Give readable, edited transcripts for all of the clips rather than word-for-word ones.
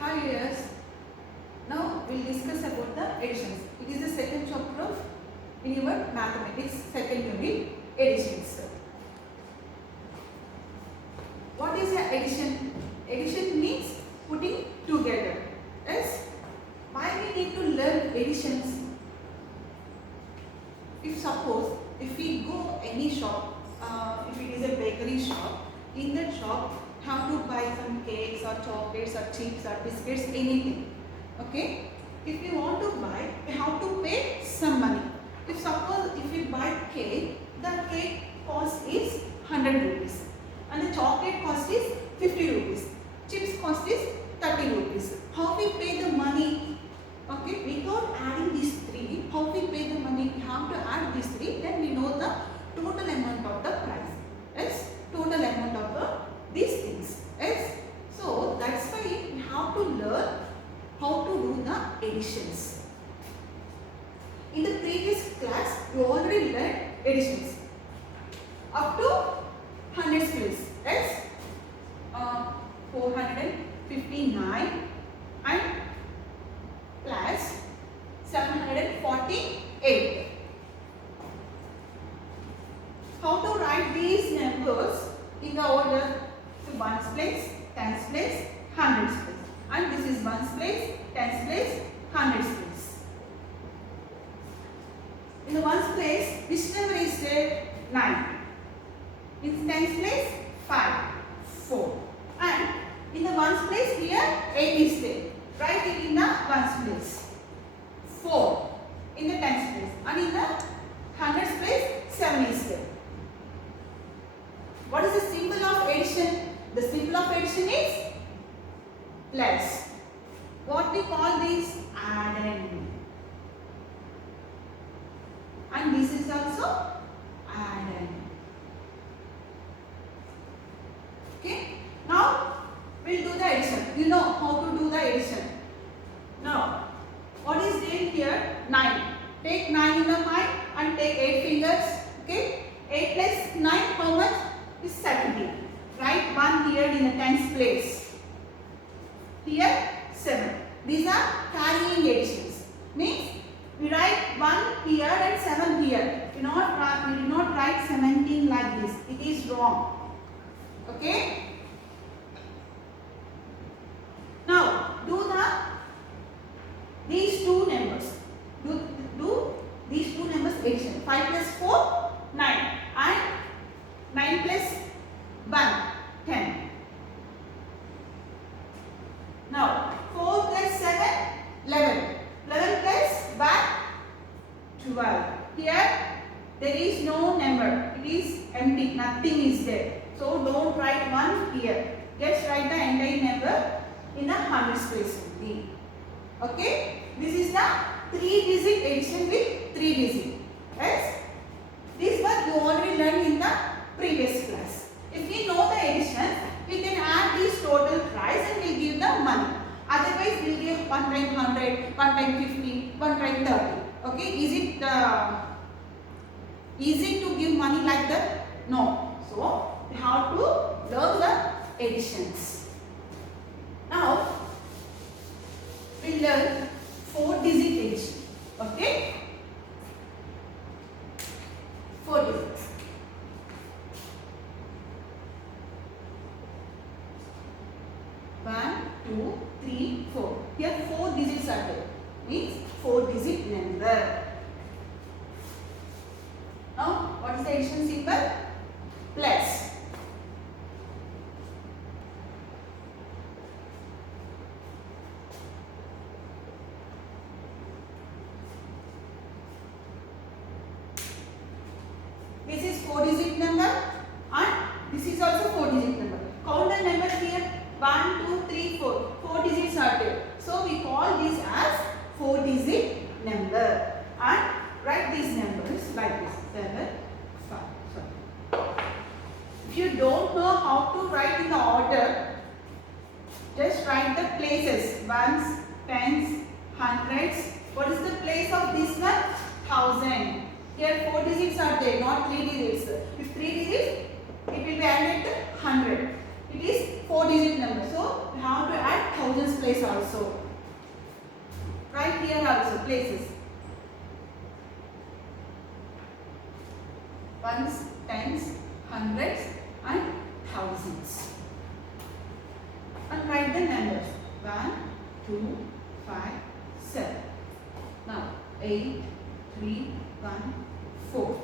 Hi viewers. Now we'll discuss about the additions. It is the second chapter of in your mathematics second unit, additions. What is the addition? Addition means putting together. Yes. Why we need to learn additions? If we go any shop, if it is a bakery shop, in that shop have to buy some cakes or chocolates or chips or biscuits, anything. Okay. If we want to buy, we have to pay some money. If we buy cake, the cake cost is 100 rupees and the chocolate cost is 50 rupees. Chips cost is 30 rupees. How we pay the money? Okay, without adding these three, how we pay the money? We have to add these three, then we know the total amount of the price. Yes, total amount of these things. Yes, so that's why we have to learn how to do the additions. In the previous class, you already learned additions up to hundreds place. Yes, 459 and plus 748. How to write these numbers in the order? So ones place, tens place, hundreds place, and this is ones place, tens place, hundreds place. In the ones place, which number is there? 9. In tens place, 5, 4, and in the ones place here 8 is there. Write it in the ones place. 4 in the tens place, and in the hundreds place 7 is there. What is the symbol of addition? The symbol of addition is plus. What we call this? Addend. And this is also addend. Okay. Now we'll do the addition. You know how to do the addition. Now what is there here? 9. Take 9 in the mind and take 8 fingers. Okay. 8 plus 9 how much? Is 17. Write 1 here in the tens place. Here 7. These are carrying additions. Means we write 1 here and 7 here. We do not write 17 like this. It is wrong. Okay. Now do these two numbers. Do these two numbers addition. 5 plus 4, 9. And 9 plus 1, 10. Now 4 plus 7, 11. 11 plus 1, 12. Here there is no number. It is empty. Nothing is there. So don't write 1 here. Just write the entire number in the hundreds place only. Okay. This is the 3-digit addition with 3 digits. Yes. This one you already learned in the previous class. If we know the addition, we can add this total price and we'll give the money. Otherwise, we'll give 1 time 100, 1 time 50, 1 time 30. Okay, is it easy to give money like that? No. So, we have to learn the additions. Now, we learn 4-digit addition. Okay? 4 digits. 1, 2, 3, 4. Here 4 digits are there. Means 4-digit number. Now, what is the addition symbol? Plus. This is 4-digit number and this is also 4-digit number. Count the numbers here. 1, 2, 3, 4. 4 digits are there. So we call this as 4-digit number. And write these numbers like this. 7, 5. Sorry. If you don't know how to write in the order, just write the places. Ones, tens, hundreds. What is the place of this one? 1000. Here 4 digits are there, not 3 digits. If 3 digits, it will be added to 100. It is 4-digit number. So we have to add thousands place also. Right here also places. Ones, tens, hundreds and thousands. And write the numbers. 1, 2, 5, 7. Now 8, 3, 1, 4.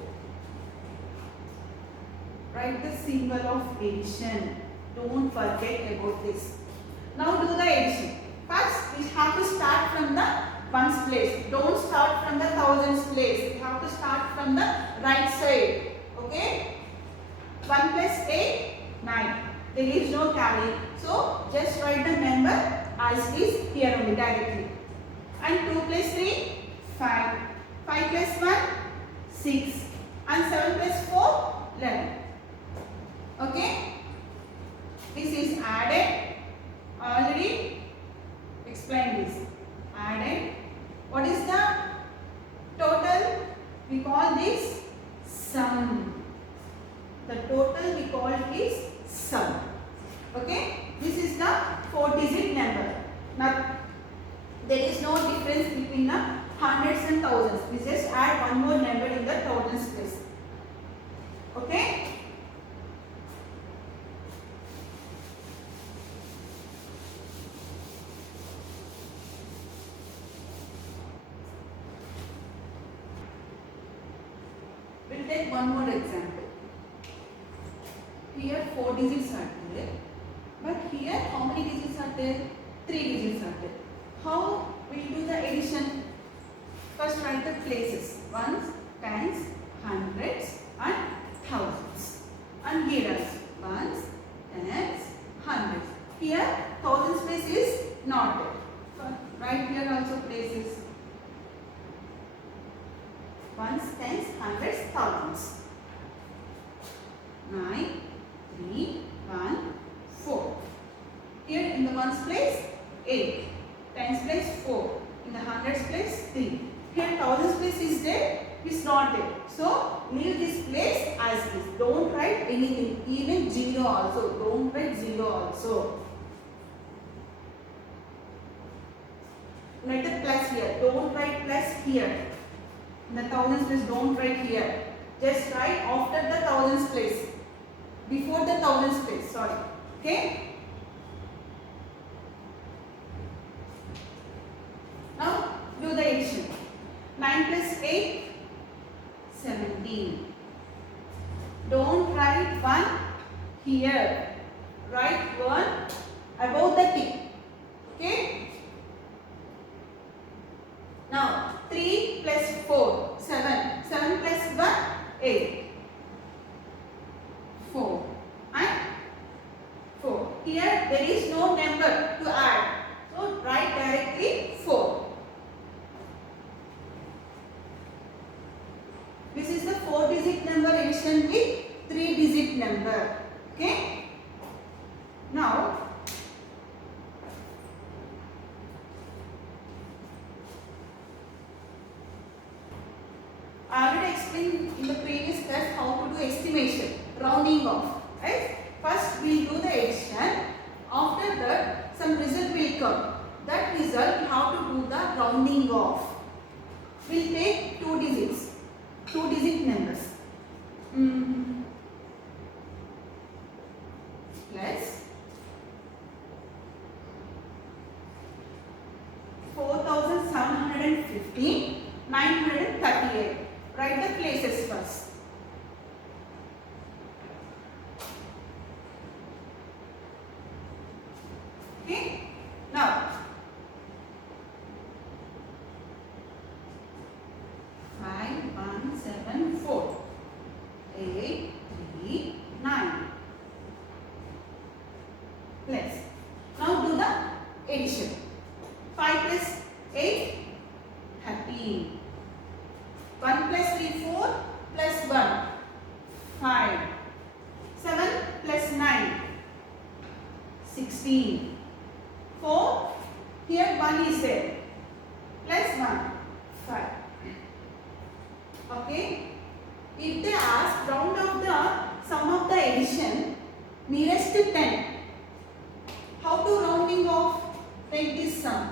Write the symbol of addition. Don't forget about this. Now do the addition. First we have to start from the ones place. Don't start from the thousands place. We have to start from the right side. Okay? 1 plus 8, 9. There is no carry. So just write the number as is here only directly. And 2 plus 3, 5. 5 plus 1, 6. And 7 plus 4, 11. Okay? This is added. Already explained this. Added. What is the total? We call this sum. The total we call is sum. Okay? This is the 4-digit number. Now, there is no difference between the hundreds and thousands. We just add one more number in the thousands place. Okay? We'll take one more example. Here 4 digits are there, but here how many digits are there? 3 digits are there. How will do the addition? First write the places. Ones, tens, hundreds and thousands. And here also ones, tens, hundreds. Here thousands place is not there. Right here also places. Ones, tens, hundreds, thousands. 9, 3, 1, 4. Here in the ones place 8. Tens place 4. In the hundreds place 3. Here thousands place is there, is not there. So leave this place as this. Don't write anything. Even 0 also. Don't write 0 also. Write the plus here. Don't write plus here. In the thousands place don't write here. Just write after the thousands place. Before the thousands place. Sorry. Okay. Now do the addition. 9 plus 8, 17. Don't write 1 here. Write 1 above the tick. Okay. Now 3 plus 4, 7. 7 plus 1, 8. 4 and 4. Here there is no number to add. So write directly 4. This is the 4-digit number addition with 3-digit number. Okay. Now I already explained in the previous class how to do estimation, rounding off. Right? First we will do the addition. After that some result will come. That result we have to do the rounding off. We will take 2 digits. 2-digit numbers. Plus 4,750, 938. Write the places first. Okay. Now 5, 1, 7, 4, 8, 3, 9. Plus. Now do the addition. 5 plus 8, 13. 1 plus 3, 4 plus 1, 5. 7 plus 9, 16. 4, here 1 is there. Plus 1, 5. Okay. If they ask round of the sum of the addition nearest to 10, how to rounding off? Take this sum.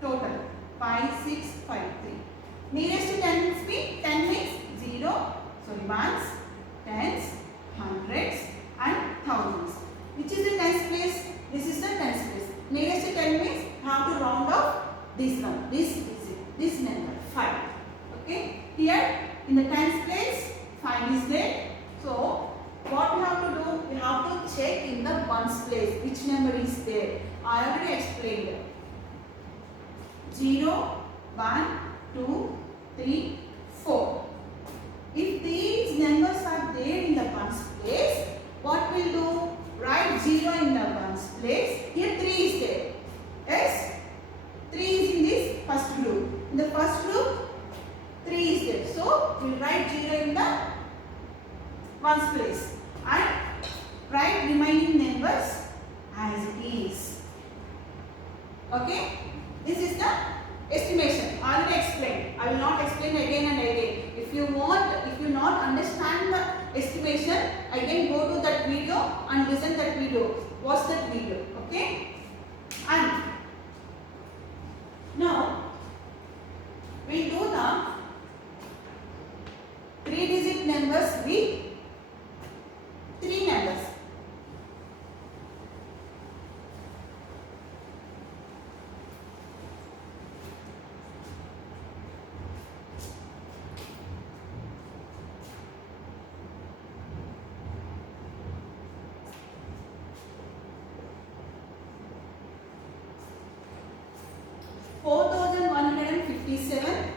Total 5653. Nearest to tens means 10 means 0, sorry, ones, tens, hundreds and thousands. Which is the tens place? This is the tens place. Nearest to 10 means have to round off this one. This is it. This number 5. Okay. Here in the tens place 5 is there. So what we have to do? We have to check in the ones place which number is there. I already explained. 0, 1, 2, 3, 4. If these numbers are there in the ones place, what will do? Write 0 in the ones place. Here 3 is there. Yes? 3 is in this first group. In the first group, 3 is there. So, we will write 0 in the ones place. And write remaining numbers as it is. Okay? This is the estimation. I already explained. I will not explain again and again. If you not understand the estimation, again go to that video and listen that video. Watch that video. Okay? And now we will do the 3-digit numbers with 3 numbers. $4,157,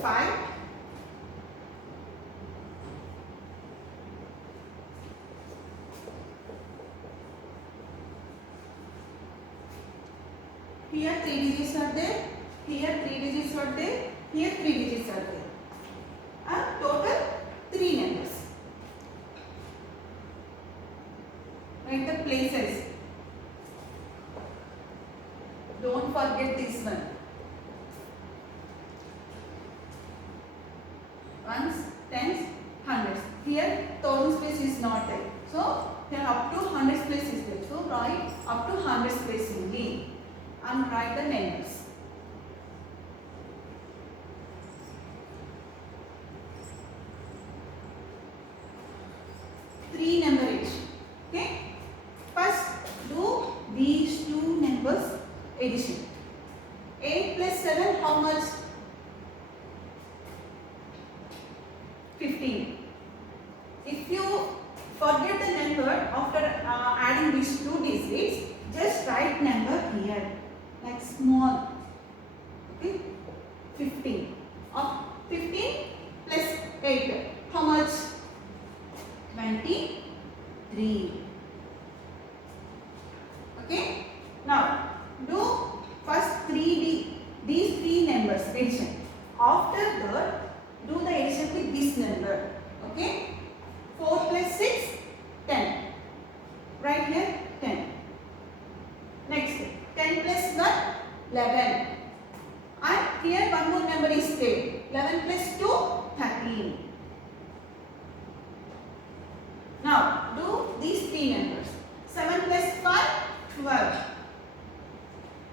5, here 3 digits are there, here 3 digits are there, here 3 digits are there, and total 3 numbers. Write the places. Don't forget this one. Ones, tens, hundreds. Here thousands place is not there. So here up to hundreds place is there. So write up to hundreds place only and write the numbers. Three number each. Okay. First do these two numbers addition. 8 plus 7 how much? 15. If you forget the number after adding these two digits, just write number here like small. Okay, 15. 15 plus 8 how much? 23. Okay. Now do first these three numbers addition. After that, do the addition with this number. Okay. 4 plus 6, 10. Right here, 10. Next, 10 plus 1, 11. And here one more number is there. 11 plus 2, 13. Now, do these three numbers. 7 plus 5, 12.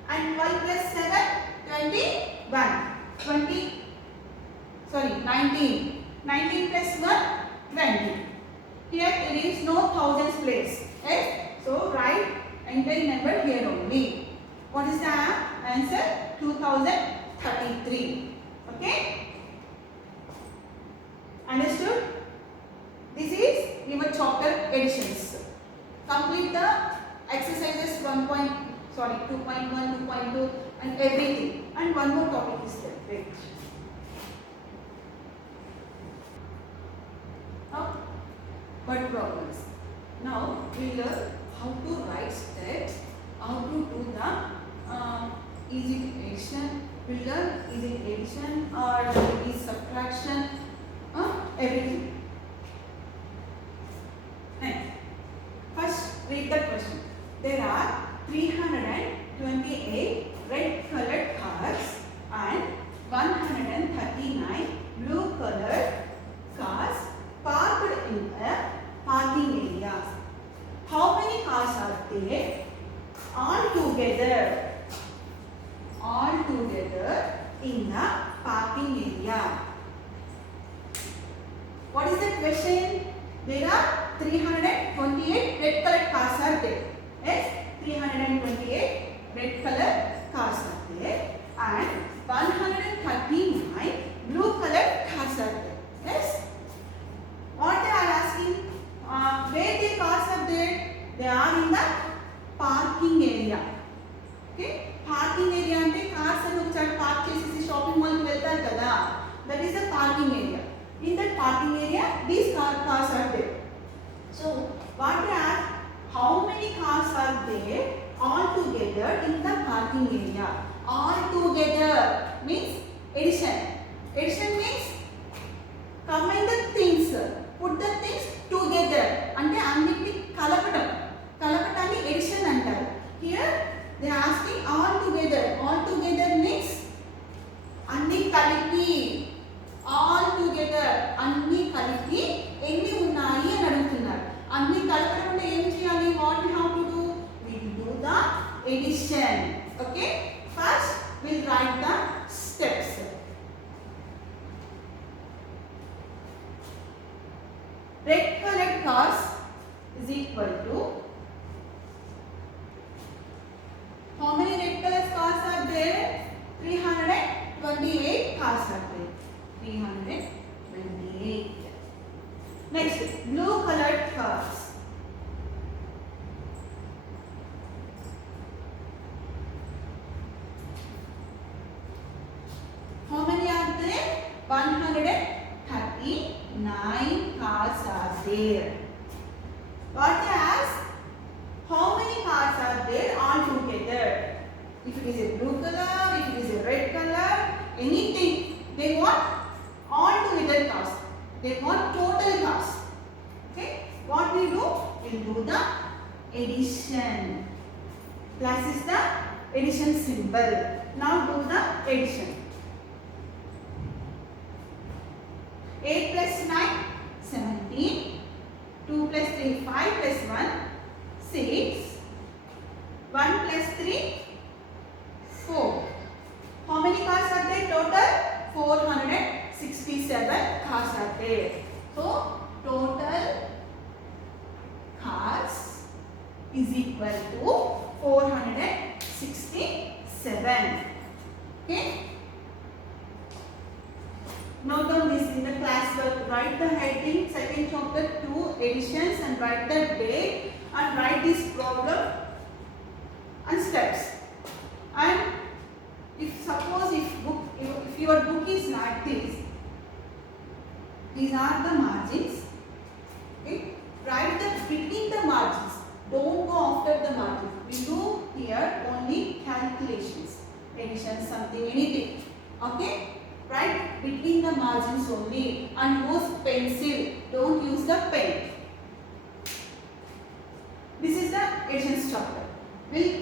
And 12 plus 7, 21. 19. 19 plus 1, 20. Here there is no thousands place. Yes? So write entire number here only. What is the answer? 2033. Okay? Understood? This is your chapter additions. Complete the exercises 2.1, 2.2 and everything. And one more topic is there. Wait. Now, word problems. Now we learn how to write steps, how to do the easy addition. We learn easy addition or easy subtraction, everything. Next, first read the question. There are 328 red colored cars and 139 blue colored cars parked in a parking area. How many cars are there all together? all together in the parking area. What is the question? There are 328 red colored cars are there. Yes, 328 red colored cars are there and 139 blue colored cars are there. Yes. What they are asking? Where the cars are there? They are in the parking area. Okay. Parking area ante cars and ఒకసారి park చేసేసి shopping mall కి వెళ్తారు కదా. That is the parking area. In that parking area, these cars are there. So, what they ask? How many cars are there all together in the parking area? All together means addition. Addition means combine the things, put the things together. అంటే అన్నిటిని కలపడం. కలపటాన్ని addition అంటారు. Here they are asking all together. All together means అన్ని కలిపి. All together అన్ని కలిపి ఎన్ని ఉన్నాయి అని అడుగుతున్నారు. అన్ని కలపడం అంటే ఏం చేయాలి? What we have to do? We will do the addition. Okay. First we will write the steps. Red colored cars is equal to, how many red colored cars are there? 328 cars are there. 328. Next, blue colored cars. How many are there? 139 cars are there. What they ask? How many cars are there all together? If it is a blue color, if it is a red color, anything, they want all together cars. They want total cars. Okay? What we do? We will do the addition. Plus is the addition symbol. Now do the addition. 8 plus 9, 17. 2 plus 3, 5 plus 1, 6. 1 plus 3, 4. How many cars are there total? 467 cars are there. So, total cars is equal to 467. Okay? Note down this in the classwork. Write the heading, second chapter 2 additions and write the date and write this problem and steps. And if suppose if your book is like this, these are the margins. Okay? Write the between the margins. Don't go after the margins. We do here only calculations, addition, something, anything. Okay? Write between the margins only and use pencil. Don't use the pen. This is the addition chapter. We'll